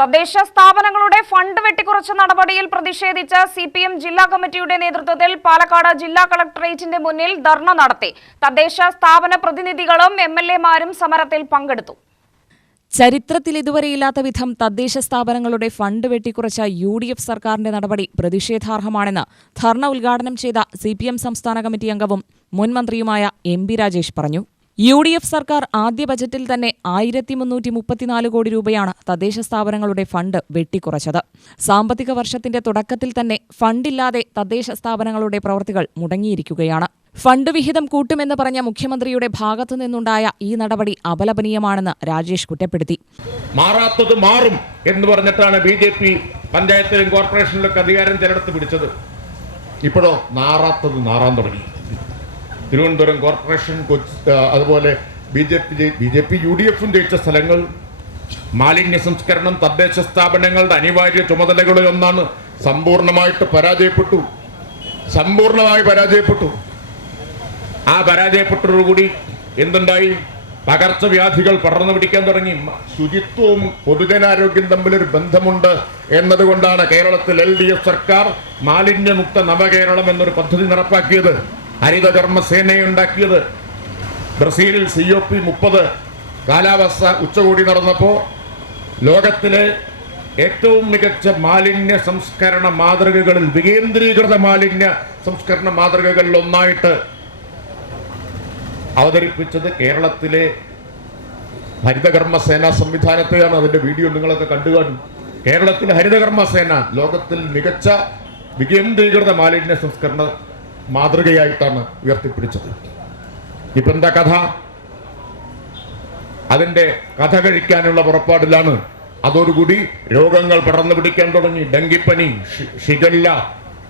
തദ്ദേശ സ്ഥാപനങ്ങളുടെ ഫണ്ട് വെട്ടിക്കുറച്ച നടപടിയിൽ പ്രതിഷേധിച്ച് സിപിഎം ജില്ലാ കമ്മിറ്റിയുടെ നേതൃത്വത്തിൽ പാലക്കാട് ജില്ലാ കളക്ടറേറ്റിന്റെ മുന്നിൽ ധർണ നടത്തി. തദ്ദേശ സ്ഥാപന പ്രതിനിധികളും എംഎൽഎമാരും സമരത്തിൽ പങ്കെടുത്തു. ചരിത്രത്തിൽ ഇതുവരെയില്ലാത്ത വിധം തദ്ദേശ സ്ഥാപനങ്ങളുടെ ഫണ്ട് വെട്ടിക്കുറച്ച UDF സർക്കാരിന്റെ നടപടി പ്രതിഷേധാർഹമാണെന്ന് ധർണ ഉദ്ഘാടനം ചെയ്ത സിപിഎം സംസ്ഥാന കമ്മിറ്റി അംഗവും മുൻ മന്ത്രിയുമായ MP രാജേഷ് പറഞ്ഞു. UDF സർക്കാർ ആദ്യ ബജറ്റിൽ തന്നെ 1334 കോടി രൂപയാണ് തദ്ദേശ സ്ഥാപനങ്ങളുടെ ഫണ്ട് വെട്ടിക്കുറച്ചത്. സാമ്പത്തിക വർഷത്തിന്റെ തുടക്കത്തിൽ തന്നെ ഫണ്ടില്ലാതെ തദ്ദേശ സ്ഥാപനങ്ങളുടെ പ്രവൃത്തികൾ മുടങ്ങിയിരിക്കുകയാണ്. ഫണ്ട് വിഹിതം കൂട്ടുമെന്ന് പറഞ്ഞ മുഖ്യമന്ത്രിയുടെ ഭാഗത്തു നിന്നുണ്ടായ ഈ നടപടി അപലപനീയമാണെന്ന് രാജേഷ് കുറ്റപ്പെടുത്തി. മാറാത്തത് മാറും എന്ന് പറഞ്ഞിട്ടാണ് BJP പഞ്ചായത്തിലും കോർപ്പറേഷനിലൊക്കെ അധികാരം ചിലടത്ത് പിടിച്ചത്. ഇപ്പോഴോ നാറാത്തത് നാറാൻ തുടങ്ങി. തിരുവനന്തപുരം കോർപ്പറേഷൻ, അതുപോലെ BJP UDFും ജയിച്ച സ്ഥലങ്ങൾ മാലിന്യ സംസ്കരണം തദ്ദേശ സ്ഥാപനങ്ങളുടെ അനിവാര്യ ചുമതലകളിൽ ഒന്നാണ്. സമ്പൂർണമായി പരാജയപ്പെട്ടു. ആ പരാജയപ്പെട്ടതോടുകൂടി എന്തുണ്ടായി? പകർച്ചവ്യാധികൾ പടർന്നു പിടിക്കാൻ തുടങ്ങി. ശുചിത്വവും പൊതുജനാരോഗ്യം തമ്മിലൊരു ബന്ധമുണ്ട് എന്നതുകൊണ്ടാണ് കേരളത്തിൽ LDF സർക്കാർ മാലിന്യമുക്ത നവകേരളം എന്നൊരു പദ്ധതി നടപ്പാക്കിയത്. ഹരിതകർമ്മസേനയെ ഉണ്ടാക്കിയത്. ബ്രസീലിൽ COP30 കാലാവസ്ഥ ഉച്ചകോടി നടന്നപ്പോൾ ലോകത്തിലെ ഏറ്റവും മികച്ച മാലിന്യ സംസ്കരണ മാതൃകകളിൽ, വികേന്ദ്രീകൃത മാലിന്യ സംസ്കരണ മാതൃകകളിൽ ഒന്നായിട്ട് അവതരിപ്പിച്ചത് കേരളത്തിലെ ഹരിതകർമ്മസേന സംവിധാനത്തെയാണ്. അതിന്റെ വീഡിയോ നിങ്ങളൊക്കെ കണ്ടു കാണും. കേരളത്തിലെ ഹരിതകർമ്മസേന ലോകത്തിൽ മികച്ച വികേന്ദ്രീകൃത മാലിന്യ സംസ്കരണ മാതൃകയായിട്ടാണ് ഉയർത്തിപ്പിടിച്ചത്. ഇപ്പൊ എന്താ കഥ? അതിന്റെ കഥ കഴിക്കാനുള്ള പുറപ്പാടിലാണ്. അതോടുകൂടി രോഗങ്ങൾ പടർന്നു പിടിക്കാൻ തുടങ്ങി. ഡെങ്കിപ്പനി, ഷിഗല്ല,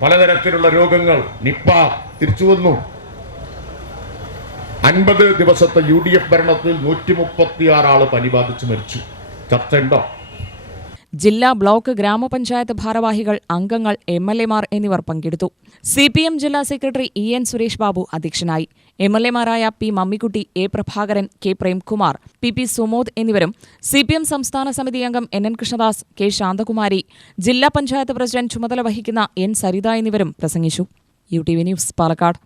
പലതരത്തിലുള്ള രോഗങ്ങൾ, നിപ്പ തിരിച്ചു വന്നു. 50 ദിവസത്തെ UDF ഭരണത്തിൽ 136 ആള് പനി ബാധിച്ച് മരിച്ചു. ചർച്ചയുണ്ടോ? ജില്ലാ, ബ്ലോക്ക്, ഗ്രാമപഞ്ചായത്ത് ഭാരവാഹികൾ, അംഗങ്ങൾ, MLAമാർ എന്നിവർ പങ്കെടുത്തു. CPM ജില്ലാ സെക്രട്ടറി EN സുരേഷ് ബാബു അധ്യക്ഷനായി. MLAമാരായ P Mammikutty, A Prabhakaran, K Premkumar, PP Sumod എന്നിവരും CPM സംസ്ഥാന സമിതി അംഗം NN കൃഷ്ണദാസ്, K ശാന്തകുമാരി, ജില്ലാ പഞ്ചായത്ത് പ്രസിഡന്റ് ചുമതല വഹിക്കുന്ന N സരിത എന്നിവരും പ്രസംഗിച്ചു. UTV news, Palakkad.